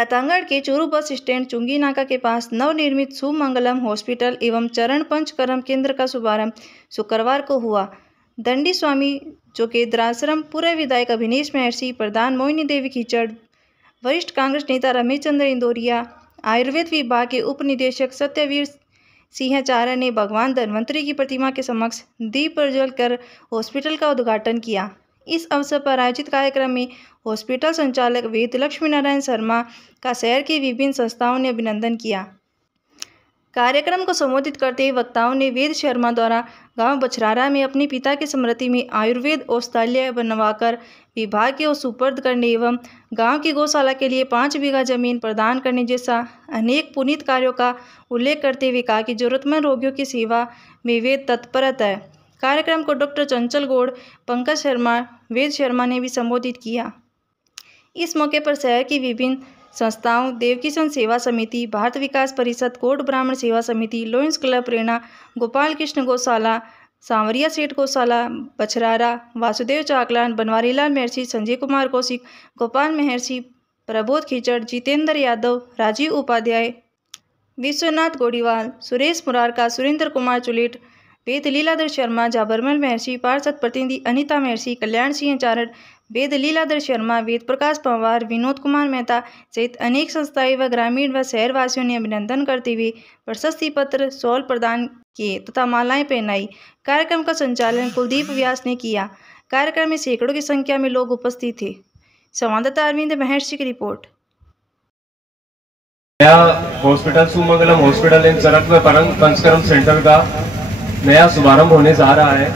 रातांगण के Churu bus stand चुंगी नाका के पास नवनिर्मित सुमंगलम हॉस्पिटल एवं चरण पंचकर्म केंद्र का शुभारंभ शुक्रवार को हुआ। दंडी स्वामी जो केंद्राश्रम पूर्व विधायक अभिनेश महर्षि, प्रधान मोहिनी देवी खीचड़, वरिष्ठ कांग्रेस नेता रमेश चंद्र इंदौरिया, आयुर्वेद विभाग के उप निदेशक सत्यवीर सिंह चारा ने भगवान धन्वंतरी की प्रतिमा के समक्ष दीप प्रज्वलित कर हॉस्पिटल का उद्घाटन किया। इस अवसर पर आयोजित कार्यक्रम में हॉस्पिटल संचालक वेद लक्ष्मी नारायण शर्मा का शहर की विभिन्न संस्थाओं ने अभिनंदन किया। कार्यक्रम को संबोधित करते हुए वक्ताओं ने वेद शर्मा द्वारा गांव बछरारा में अपने पिता की स्मृति में आयुर्वेद औषधालय बनवाकर विभाग के सुपुर्द करने एवं गांव की गौशाला के लिए 5 बीघा जमीन प्रदान करने जैसा अनेक पुनीत कार्यों का उल्लेख करते हुए कहा कि जरूरतमंद रोगियों की सेवा में वेद तत्परता है। कार्यक्रम को डॉक्टर चंचल गौड़, पंकज शर्मा, वेद शर्मा ने भी संबोधित किया। इस मौके पर शहर की विभिन्न संस्थाओं देवकिशन सेवा समिति, भारत विकास परिषद, कोट ब्राह्मण सेवा समिति, लॉयंस क्लब प्रेरणा, गोपाल कृष्ण गौशाला, सांवरिया सेठ गौशाला बछरारा, वासुदेव चाकलान, बनवारीलाल महर्षि, संजय कुमार कौशिक, गोपाल महर्षि, प्रबोध खीचड़, जितेंद्र यादव, राजीव उपाध्याय, विश्वनाथ गोड़ीवाल, सुरेश मुरारका, सुरेंद्र कुमार चुलेट, वेद लीलाधर शर्मा, जाबरमल महर्षि, पार्षद प्रतिनिधि अनिता महर्षि, कल्याण सिंह चारड़, वेद लीलाधर शर्मा, वेद प्रकाश पवार, विनोद कुमार मेहता सहित अनेक संस्थाएं व ग्रामीण व शहरवासियों ने अभिनंदन करते हुए प्रशस्ति पत्र, शॉल प्रदान किए तथा मालाएं पहनाई। कार्यक्रम का संचालन कुलदीप व्यास ने किया। कार्यक्रम में सैकड़ों की संख्या में लोग उपस्थित थे। संवाददाता अरविंद महर्षि की report. Hospital Sumangalam hospital in चरण पंचकर्म सेंटर का नया शुभारंभ होने जा रहा है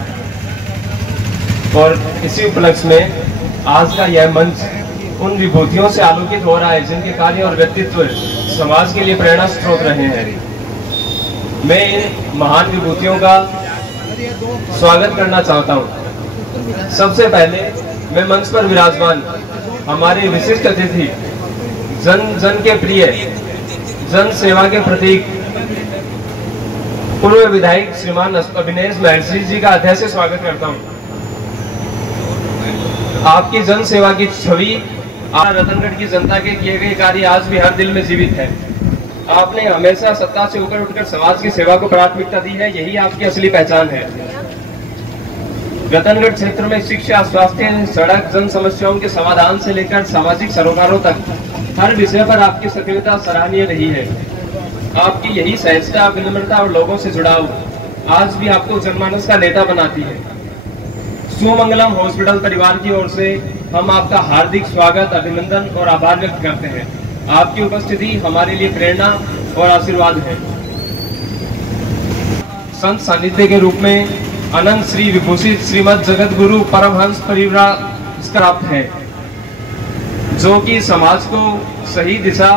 और इसी उपलक्ष्य में आज का यह मंच उन विभूतियों से आलोकित हो रहा है जिनके कार्य और व्यक्तित्व समाज के लिए प्रेरणा स्रोत रहे हैं। मैं इन महान विभूतियों का स्वागत करना चाहता हूं। सबसे पहले मैं मंच पर विराजमान हमारे विशिष्ट अतिथि, जन जन के प्रिय, जन सेवा के प्रतीक पूर्व विधायक श्रीमान अभिनेश महर्षि जी का हृदय से स्वागत करता हूं। आपकी जन सेवा की छवि रतनगढ़ की जनता के किए गए कार्य आज भी हर दिल में जीवित है। आपने हमेशा सत्ता से ऊपर उठकर समाज की सेवा को प्राथमिकता दी है, यही आपकी असली पहचान है। रतनगढ़ क्षेत्र में शिक्षा, स्वास्थ्य, सड़क, जन समस्याओं के समाधान से लेकर सामाजिक सरोकारों तक हर विषय पर आपकी सक्रियता सराहनीय रही है। आपकी यही सहजता, विनम्रता और लोगों से जुड़ाव आज भी आपको जनमानस का नेता बनाती है। सुमंगलम हॉस्पिटल परिवार की ओर से हम आपका हार्दिक स्वागत, अभिनंदन और आभार व्यक्त करते हैं। आपकी उपस्थिति हमारे लिए प्रेरणा और आशीर्वाद है। संत सानिध्य के रूप में अनंत श्री विभूषित श्रीमद जगत गुरु परमहंस परिव्राजक प्राप्त है, जो कि समाज को सही दिशा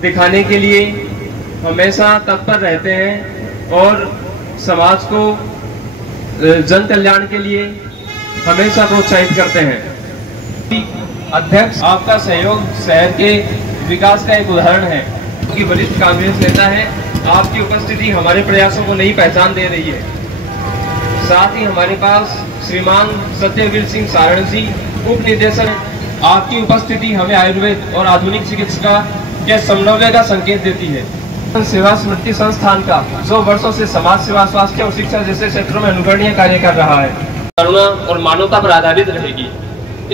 दिखाने के लिए हमेशा तत्पर रहते हैं और समाज को जन कल्याण के लिए हमेशा प्रोत्साहित करते हैं। अध्यक्ष, आपका सहयोग शहर के विकास का एक उदाहरण है, कि वरिष्ठ कांग्रेस नेता है। आपकी उपस्थिति हमारे प्रयासों को नई पहचान दे रही है। साथ ही हमारे पास श्रीमान सत्यवीर सिंह सारण जी उप निदेशक। आपकी उपस्थिति हमें आयुर्वेद और आधुनिक चिकित्सा के समन्वय का संकेत देती है। सेवा स्मृति संस्थान का, जो वर्षों से समाज सेवा, स्वास्थ्य और शिक्षा जैसे क्षेत्रों में अनुकरणीय कार्य कर रहा है, करुणा और मानवता पर आधारित रहेगी।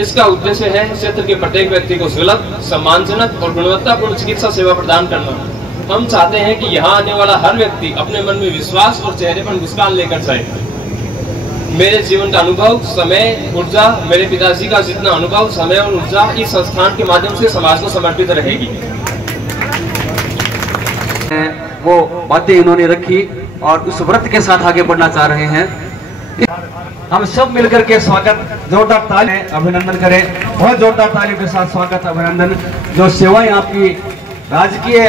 इसका उद्देश्य है क्षेत्र के प्रत्येक व्यक्ति को सुलभ, सम्मानजनक और गुणवत्तापूर्ण चिकित्सा सेवा प्रदान करना। हम चाहते हैं कि यहाँ आने वाला हर व्यक्ति अपने मन में विश्वास और चेहरे पर मुस्कान लेकर जाए। मेरे जीवन का अनुभव, समय, ऊर्जा, मेरे पिताजी का जितना अनुभव, समय और ऊर्जा इस संस्थान के माध्यम से समाज को समर्पित रहेगी। वो बातें इन्होंने रखी और उस व्रत के साथ आगे बढ़ना चाह रहे हैं। हम सब मिलकर के स्वागत, जोरदार ताली, अभिनंदन करें। बहुत जोरदार तालियों के साथ स्वागत, अभिनंदन। जो सेवाएं आपकी राजकीय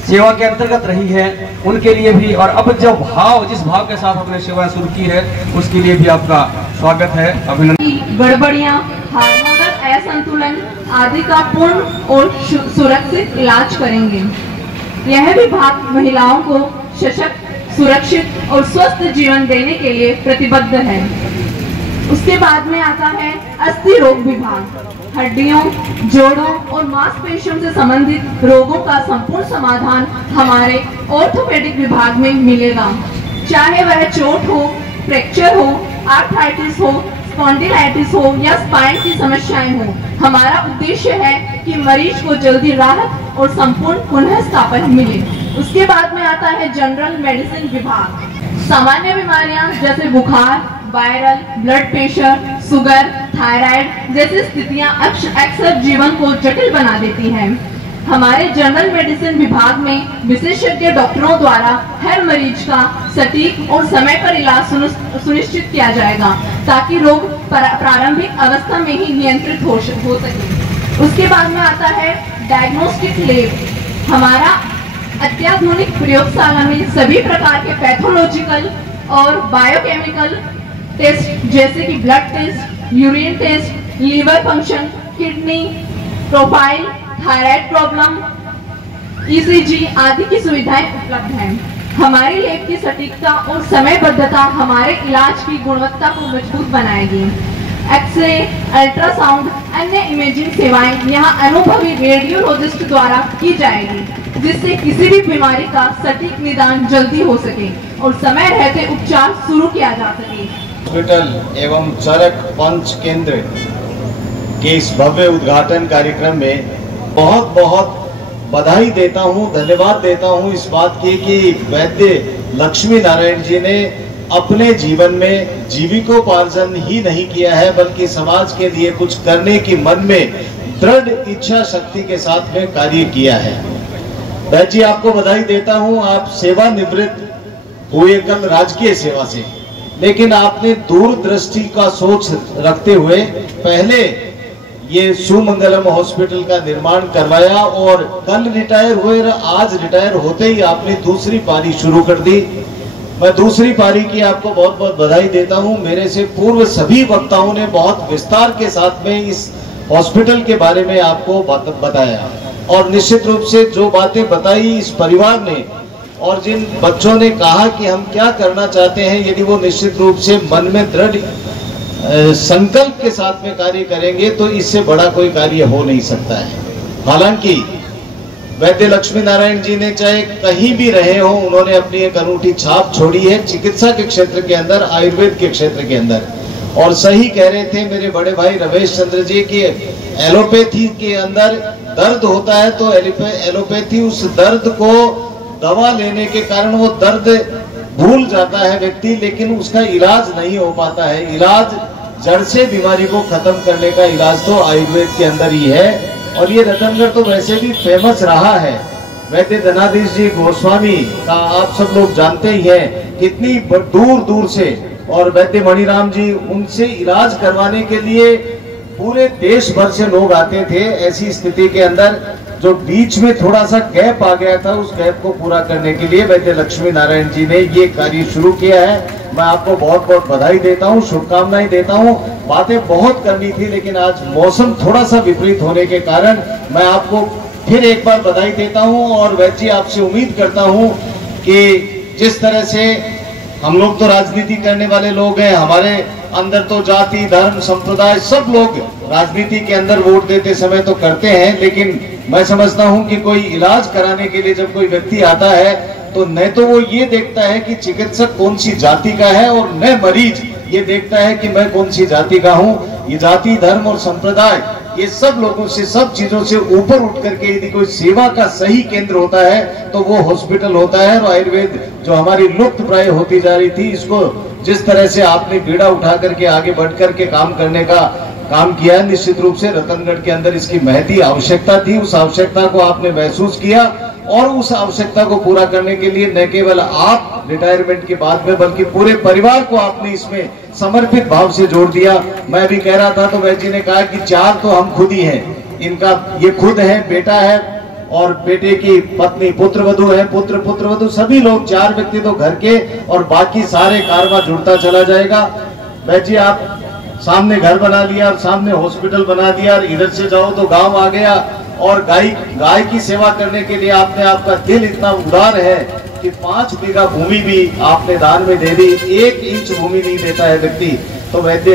सेवा के अंतर्गत रही है उनके लिए भी, और अब जो भाव, जिस भाव के साथ आपने सेवा शुरू की है उसके लिए भी आपका स्वागत है, अभिनंदन। गड़बड़ियाँ, हार्मोनल असंतुलन आदि का पूर्ण और सुरक्षित इलाज करेंगे। यह विभाग महिलाओं को सशक्त, सुरक्षित और स्वस्थ जीवन देने के लिए प्रतिबद्ध है। उसके बाद में आता है अस्थि रोग विभाग। हड्डियों, जोड़ों और मांसपेशियों से संबंधित रोगों का संपूर्ण समाधान हमारे ऑर्थोपेडिक विभाग में मिलेगा। चाहे वह चोट हो, फ्रैक्चर हो, आर्थराइटिस हो, स्पॉन्डिलाइटिस हो या स्पाइन की समस्याएं हो, हमारा उद्देश्य है कि मरीज को जल्दी राहत और संपूर्ण पुनः स्थापन मिले। उसके बाद में आता है जनरल मेडिसिन विभाग। सामान्य बीमारियां जैसे बुखार, viral, blood pressure, sugar, thyroid जैसी स्थितियां अक्सर जीवन को जटिल बना देती हैं। हमारे जनरल मेडिसिन विभाग में विशेषज्ञ डॉक्टरों द्वारा हर मरीज का सटीक और समय पर इलाज सुनिश्चित किया जाएगा ताकि रोग प्रारंभिक अवस्था में ही नियंत्रित हो सके। उसके बाद में आता है डायग्नोस्टिक लैब। हमारा अत्याधुनिक प्रयोगशाला में सभी प्रकार के पैथोलॉजिकल और बायोकेमिकल टेस्ट जैसे कि blood test, urine test, liver function, kidney profile, thyroid problem, ECG आदि की सुविधाएं उपलब्ध हैं। हमारी लैब की सटीकता और समयबद्धता हमारे इलाज की गुणवत्ता को मजबूत बनाएगी। एक्सरे, अल्ट्रासाउंड, अन्य इमेजिंग सेवाएं यहाँ अनुभवी रेडियोलॉजिस्ट द्वारा की जाएगी, जिससे किसी भी बीमारी का सटीक निदान जल्दी हो सके और समय रहते उपचार शुरू किया जा सके। हॉस्पिटल एवं चरक पंच केंद्र के इस भव्य उद्घाटन कार्यक्रम में बहुत बहुत बधाई देता हूं, धन्यवाद देता हूं इस बात की कि वैद्य लक्ष्मी नारायण जी ने अपने जीवन में जीविकोपार्जन ही नहीं किया है बल्कि समाज के लिए कुछ करने की मन में दृढ़ इच्छा शक्ति के साथ में कार्य किया है। वैद्य जी आपको बधाई देता हूं, आप सेवानिवृत्त हुए कल राजकीय सेवा से, लेकिन आपने दूरदृष्टि का सोच रखते हुए पहले ये सुमंगलम हॉस्पिटल का निर्माण करवाया और कल रिटायर हुए और आज रिटायर होते ही आपने दूसरी पारी शुरू कर दी। मैं दूसरी पारी की आपको बहुत बहुत बधाई देता हूं। मेरे से पूर्व सभी वक्ताओं ने बहुत विस्तार के साथ में इस हॉस्पिटल के बारे में आपको बताया और निश्चित रूप से जो बातें बताई इस परिवार ने और जिन बच्चों ने कहा कि हम क्या करना चाहते हैं, यदि वो निश्चित रूप से मन में दृढ़ संकल्प के साथ में कार्य करेंगे तो इससे बड़ा कोई कार्य हो नहीं सकता है। हालांकि वैद्य लक्ष्मी नारायण जी ने चाहे कहीं भी रहे हो, उन्होंने अपनी एक अनूठी छाप छोड़ी है चिकित्सा के क्षेत्र के अंदर, आयुर्वेद के क्षेत्र के अंदर। और सही कह रहे थे मेरे बड़े भाई रमेश चंद्र जी की एलोपैथी के अंदर दर्द होता है तो एलोपैथी उस दर्द को दवा लेने के कारण वो दर्द भूल जाता है व्यक्ति, लेकिन उसका इलाज नहीं हो पाता है। इलाज जड़ से बीमारी को खत्म करने का इलाज तो आयुर्वेद के अंदर ही है। और ये रतनगढ़ तो वैसे भी फेमस रहा है। वैद्य धनाधीश जी गोस्वामी का आप सब लोग जानते ही हैं, कितनी दूर दूर से, और वैद्य मणिराम जी, उनसे इलाज करवाने के लिए पूरे देश भर से लोग आते थे। ऐसी स्थिति के अंदर जो बीच में थोड़ा सा गैप आ गया था, उस गैप को पूरा करने के लिए वैद्य लक्ष्मी नारायण जी ने ये कार्य शुरू किया है। मैं आपको बहुत बहुत बधाई देता हूँ, शुभकामनाएं देता हूँ। बातें बहुत करनी थी लेकिन आज मौसम थोड़ा सा विपरीत होने के कारण मैं आपको फिर एक बार बधाई देता हूँ और वैद्य जी आपसे उम्मीद करता हूँ कि जिस तरह से हम लोग तो राजनीति करने वाले लोग हैं, हमारे अंदर तो जाति, धर्म, संप्रदाय सब लोग राजनीति के अंदर वोट देते समय तो करते हैं, लेकिन मैं समझता हूं कि कोई इलाज कराने के लिए जब कोई व्यक्ति आता है तो न तो वो ये देखता है कि चिकित्सक कौन सी जाति का है और न मरीज ये देखता है कि मैं कौन सी जाति का हूं। ये जाति, धर्म और संप्रदाय, ये सब लोगों से, सब चीजों से ऊपर उठ करके यदि कोई सेवा का सही केंद्र होता है तो वो हॉस्पिटल होता है। और आयुर्वेद जो हमारी लुप्त प्राय होती जा रही थी, इसको जिस तरह से आपने बीड़ा उठा करके आगे बढ़ करके काम करने का काम किया है, निश्चित रूप से रतनगढ़ के अंदर इसकी महती आवश्यकता थी। उस आवश्यकता को आपने महसूस किया और उस आवश्यकता को पूरा करने के लिए न केवल आप रिटायरमेंट के बाद में बल्कि पूरे परिवार को आपने इसमें समर्पित भाव से जोड़ दिया। मैं भी कह रहा था तो वैद्य जी ने कहा कि 4 तो हम खुद ही हैं, इनका ये खुद है, बेटा है और बेटे की पत्नी, पुत्र वधू है, पुत्र पुत्र वधू, सभी लोग 4 व्यक्ति तो घर के और बाकी सारे कारवा जुड़ता चला जाएगा। वैद्य जी आप सामने घर बना लिया और सामने हॉस्पिटल बना दिया और इधर से जाओ तो गांव आ गया और गाय की सेवा करने के लिए आपने, आपका दिल इतना उदार है कि 5 बीघा भूमि भी आपने दान में दे दी। 1 इंच भूमि नहीं देता है व्यक्ति, तो वैद्य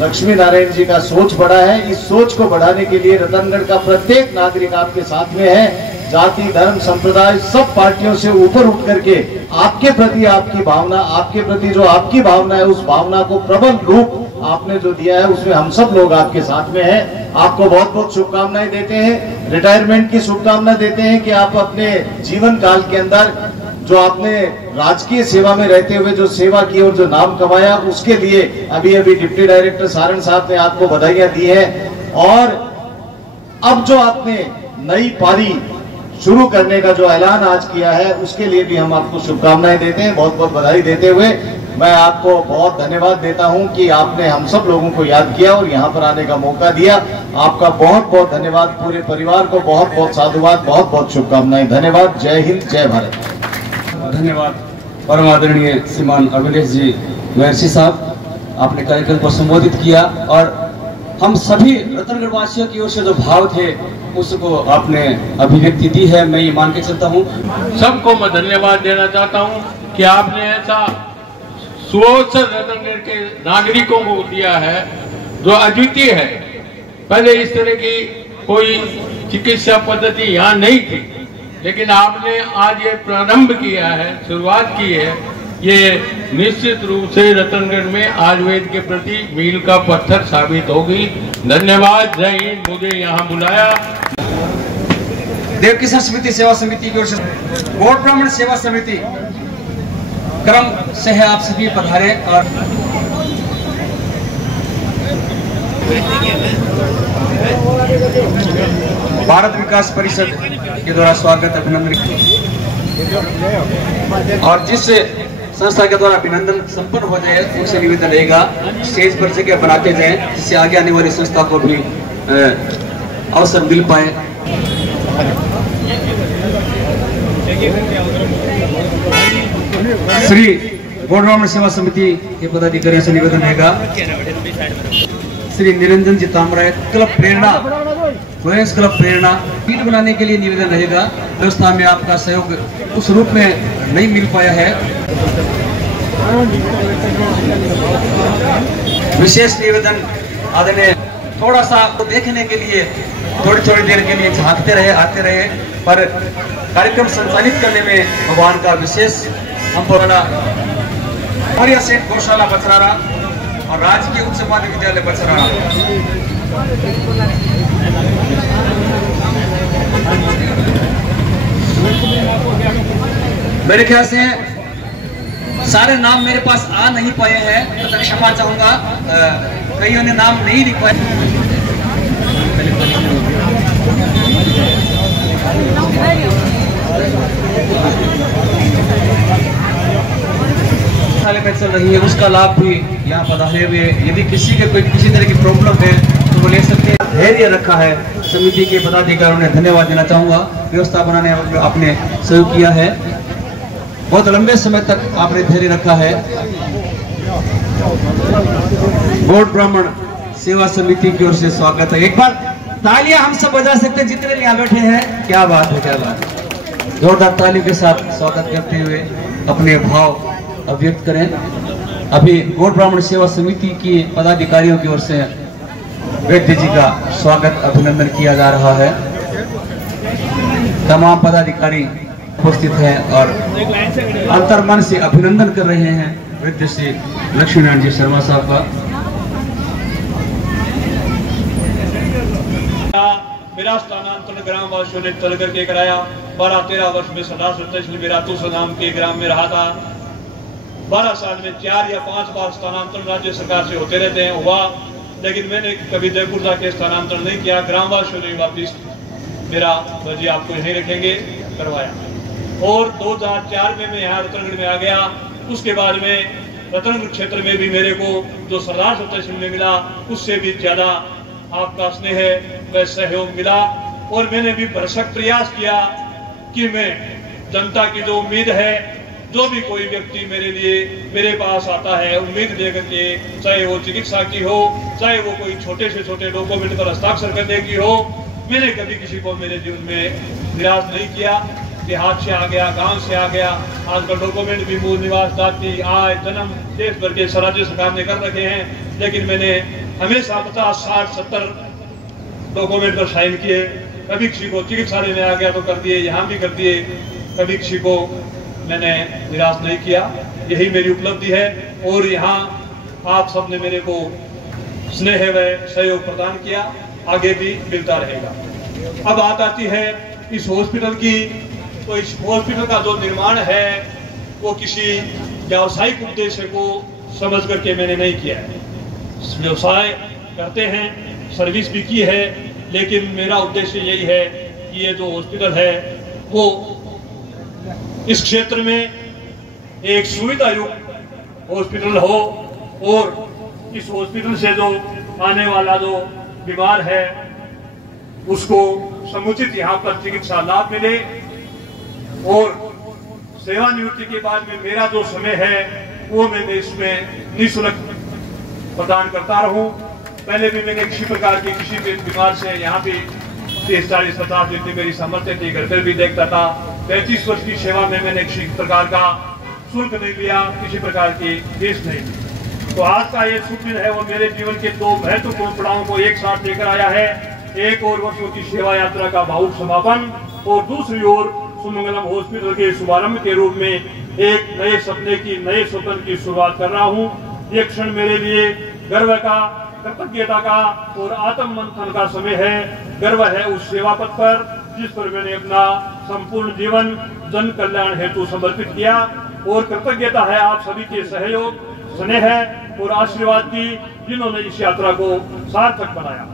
लक्ष्मी नारायण जी का सोच बड़ा है। इस सोच को बढ़ाने के लिए रतनगढ़ का प्रत्येक नागरिक आपके साथ में है। जाति, धर्म, संप्रदाय सब पार्टियों से ऊपर उठ करके आपके प्रति आपकी भावना, आपके प्रति जो आपकी भावना है, उस भावना को प्रबल रूप आपने जो दिया है, उसमें हम सब लोग आपके साथ में हैं। आपको बहुत बहुत शुभकामनाएं देते हैं, रिटायरमेंट की शुभकामना देते हैं कि आप अपने जीवन काल के अंदर जो आपने राजकीय सेवा में रहते हुए जो सेवा की और जो नाम कमाया, उसके लिए अभी अभी डिप्टी डायरेक्टर सारण साहब ने आपको बधाइयां दी है। और अब जो आपने नई पारी शुरू करने का जो ऐलान आज किया है, उसके लिए भी हम आपको शुभकामनाएं देते हैं, बहुत बहुत बधाई देते हुए मैं आपको बहुत धन्यवाद देता हूं कि आपने हम सब लोगों को याद किया और यहां पर आने का मौका दिया। आपका बहुत बहुत धन्यवाद। पूरे परिवार को बहुत बहुत साधुवाद, बहुत बहुत शुभकामनाएं। धन्यवाद। जय हिंद, जय भारत। धन्यवाद परम आदरणीय श्रीमान अभिलेष जी महर्षि साहब, आपने कार्यक्रम को संबोधित किया और हम सभी रतनगढ़ वासियों की ओर से जो भाव थे उसको आपने अभिव्यक्ति दी है। मैं ये मान के चलता हूँ। सबको मैं धन्यवाद देना चाहता हूँ कि आपने ऐसा सुअवसर रतनगढ़ के नागरिकों को दिया है जो अद्वितीय है। पहले इस तरह की कोई चिकित्सा पद्धति यहाँ नहीं थी, लेकिन आपने आज ये प्रारंभ किया है, शुरुआत की है। ये निश्चित रूप से रतनगढ़ में आयुर्वेद के प्रति मील का पत्थर साबित होगी। धन्यवाद। जय हिंद। मुझे यहाँ बुलाया देव किसान समिति सेवा समिति की ओर से गौड़ ब्राह्मण सेवा समिति क्रम से है, आप सभी पधारे। और भारत विकास परिषद के द्वारा स्वागत, अभिनंदन। और जिस संस्था के द्वारा अभिनंदन संपन्न हो जाए उनसे निवेदन रहेगा स्टेज पर जगह बनाते जाएं, जिससे आगे आने वाली संस्था को भी अवसर मिल पाए। श्री गौड़ ब्राह्मण सेवा समिति के पदाधिकारियों से निवेदन रहेगा श्री निरंजन जी तामराय, क्लब प्रेरणा, वॉयस क्लब प्रेरणा पीठ बनाने के लिए निवेदन रहेगा। व्यवस्था में आपका सहयोग उस रूप में नहीं मिल पाया है। विशेष निवेदन आदरणीय थोड़ा सा तो देखने के लिए थोड़ी देर के लिए झांकते रहे, आते रहे, पर कार्यक्रम संचालित करने में भगवान का विशेष हम और सेठ गौशाला बचरारा और राजकीय उच्च माध्यमिक विद्यालय बचरारा। मेरे ख्याल से सारे नाम मेरे पास आ नहीं पाए हैं, तो क्षमा चाहूंगा, कईयों ने नाम नहीं लिख पाए। में चल रही है उसका लाभ भी यहाँ पधारे हुए, यदि किसी के कोई किसी तरह की प्रॉब्लम है तो वो ले सकते हैं। धैर्य रखा है समिति के पदाधिकारियों ने, धन्यवाद देना चाहूंगा। व्यवस्था बनाने में जो आपने सहयोग किया है, बहुत लंबे समय तक आपने धैर्य रखा है। गौड़ ब्राह्मण सेवा समिति की ओर से स्वागत है। एक बार तालियां हम सब बजा सकते हैं जितने यहाँ बैठे हैं। क्या बात है, क्या बात है। जोरदार तालियों के साथ स्वागत करते हुए अपने भाव अभिव्यक्त करें। अभी गौड़ ब्राह्मण सेवा समिति की पदाधिकारियों की ओर से वैद्य जी का स्वागत, अभिनंदन किया जा रहा है। तमाम पदाधिकारी उपस्थित हैं और अंतर्मन से अभिनंदन कर रहे हैं वैद्य श्री लक्ष्मी नारायण जी शर्मा साहब का। मेरा स्थानांतरण ग्राम वासियों ने चल करके कराया। 12-13 वर्ष में सरदार मेरा तुसा नाम के ग्राम में रहा था। 12 साल में 4 या 5 बार स्थानांतरण राज्य सरकार से होते रहते हैं, हुआ, लेकिन मैंने कभी जयपुर जाके स्थानांतरण नहीं किया। ग्रामवासियों ने वापिस मेरा जी आपको यहीं रखेंगे करवाया। और 2004 में मैं यहाँ रतनगढ़ में आ गया। उसके बाद में रतनगढ़ क्षेत्र में भी मेरे को जो सरदार सत्य सिंह ने मिला, उससे भी ज्यादा आपका स्नेह व सहयोग मिला। और मैंने भी भरसक प्रयास किया कि मैं जनता की जो उम्मीद है, जो भी कोई व्यक्ति मेरे लिए मेरे पास आता है उम्मीद लेकर के, चाहे वो चिकित्सा की हो, चाहे वो कोई छोटे से छोटे डॉक्यूमेंट पर हस्ताक्षर करने की हो, मैंने कभी किसी को मेरे जीवन में निराश नहीं किया। देहात से आ गया, गांव से आ गया। आजकल डॉक्यूमेंट भी मूल निवास, जाति, आय, जन्म देश भर के राज्य सरकार ने कर रखे हैं, लेकिन मैंने हमेशा 50, 60, 70 डॉक्यूमेंट पर साइन किए। कभी किसी को चिकित्सालय में आ गया तो कर दिए, यहाँ भी कर दिए, कभी किसी को मैंने निराश नहीं किया। यही मेरी उपलब्धि है और यहाँ आप सबने मेरे को स्नेह व सहयोग प्रदान किया, आगे भी मिलता रहेगा। अब बात आती है इस हॉस्पिटल की। तो इस हॉस्पिटल का जो निर्माण है वो किसी व्यावसायिक उद्देश्य को समझ करके मैंने नहीं किया है। व्यवसाय करते हैं, सर्विस भी की है, लेकिन मेरा उद्देश्य यही है कि ये जो हॉस्पिटल है वो इस क्षेत्र में एक सुविधा युक्त हॉस्पिटल हो और इस हॉस्पिटल से जो आने वाला जो बीमार है उसको समुचित यहाँ पर चिकित्सा लाभ मिले और सेवानिवृत्ति के बाद में मेरा जो समय है वो मैं इसमें निःशुल्क प्रदान करता रहूं। पहले भी मैंने किसी प्रकार की किसी भी बीमार से यहाँ पे 30, 40, 50 जितनी मेरी सामर्थ्य थी घर पर भी देखता था। 35 वर्ष की सेवा में मैंने किसी प्रकार का शुल्क नहीं लिया, किसी प्रकार की फीस नहीं ली। तो आज का ये शुभ दिन है वो मेरे जीवन के 2 महत्वपूर्ण पड़ावों को एक साथ लेकर आया है। एक और वर्षों की सेवा यात्रा का भावुक समापन और दूसरी ओर सुमंगलम हॉस्पिटल के शुभारंभ के रूप में एक नए सपने की, नए स्वप्न की शुरुआत कर रहा हूँ। ये क्षण मेरे लिए गर्व का, कृतज्ञता का और आत्म मंथन का समय है। गर्व है उस सेवा पथ पर जिस पर मैंने अपना संपूर्ण जीवन जन कल्याण हेतु समर्पित किया और कृतज्ञता है आप सभी के सहयोग, स्नेह और आशीर्वाद की जिन्होंने इस यात्रा को सार्थक बनाया।